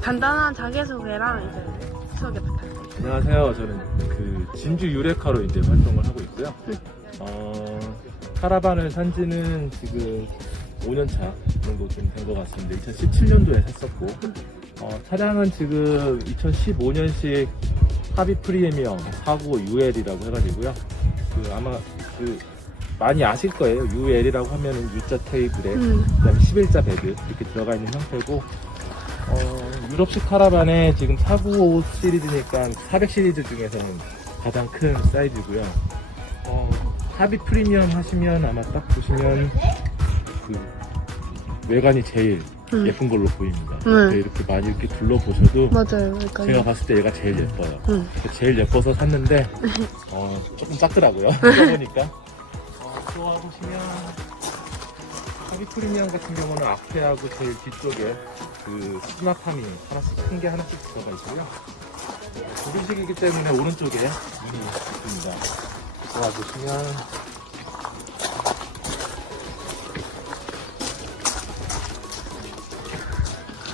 간단한 자기소개랑 이제 소개 부탁드립니다. 안녕하세요. 저는 그 진주 유레카로 이제 활동을 하고 있고요. 어, 카라반을 산 지는 지금 5년 차 정도 좀 된 것 같습니다. 2017년도에 샀었고, 어, 차량은 지금 2015년식 하비 프리미엄 49 UL이라고 해가지고요. 그 아마 그 많이 아실 거예요. UL이라고 하면은 U자 테이블에 음. 그다음에 11자 베드 이렇게 들어가 있는 형태고 어, 유럽식 카라반의 지금 495 시리즈니까 400 시리즈 중에서는 가장 큰 사이즈고요. 어, 하비 프리미엄 하시면 아마 딱 보시면 그 외관이 제일 음. 예쁜 걸로 보입니다. 음. 이렇게 많이 이렇게 둘러보셔도 맞아요. 그러니까 제가 봤을 때 얘가 제일 예뻐요. 음. 제일 예뻐서 샀는데 어, 조금 작더라고요. 보니까 어, 들어와보시면 하비 프리미엄 같은 경우는 앞에하고 제일 뒤쪽에 그 수납함이 하나씩 큰 게 하나씩 들어가 있고요. 독일식이기 때문에 오른쪽에 문이 있습니다. 들어와보시면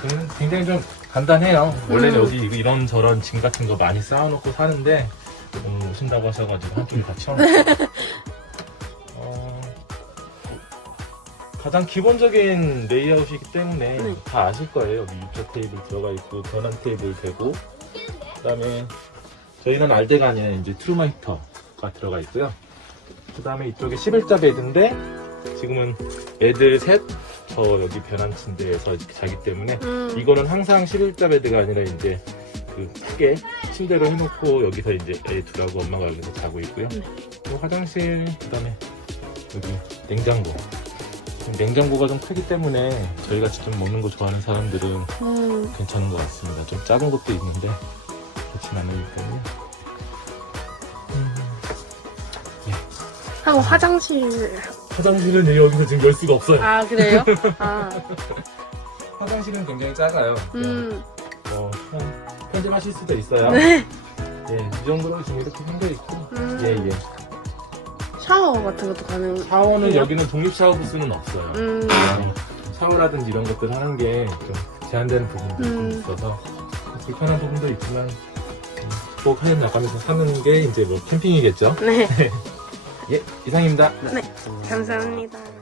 음, 굉장히 좀 간단해요. 원래는 음. 여기 이런 저런 짐 같은 거 많이 쌓아놓고 사는데 오늘 오신다고 하셔가지고 한쪽에 다 채워놨어요. 어, 가장 기본적인 레이아웃이기 때문에 네. 다 아실 거예요. 여기 유자 테이블 들어가 있고 변환 테이블 되고 그다음에 저희는 알데간에 이제 트루마이터 가 들어가 있고요. 그 다음에 이쪽에 11자 베드인데 지금은 애들 셋, 저 여기 변환 침대에서 이렇게 자기 때문에 음. 이거는 항상 11자 베드가 아니라 이제 그 크게 침대로 해놓고 여기서 이제 애 둘하고 엄마가 여기서 자고 있고요. 또 화장실 그 다음에 여기 냉장고. 냉장고가 좀 크기 때문에 저희 같이 좀 먹는 거 좋아하는 사람들은 음. 괜찮은 것 같습니다. 좀 작은 것도 있는데 그렇진 않으니까요. 하고 화장실. 화장실은 여기서 지금 열 수가 없어요. 아 그래요? 아. 화장실은 굉장히 작아요. 음. 어, 편- 편집하실 수도 있어요. 네. 예, 이 정도로 지금 이렇게 생겨 있고. 음. 예, 예. 샤워 같은 것도 가능. 샤워는? 여기는 독립 샤워 부스는 없어요. 음. 어, 샤워라든지 이런 것들 하는 게 좀 제한되는 부분도 좀 음. 있어서 불편한 부분도 있지만 음, 꼭 하얀 나가면서 사는 게 이제 뭐 캠핑이겠죠. 네. 예, 이상입니다. 감사합니다.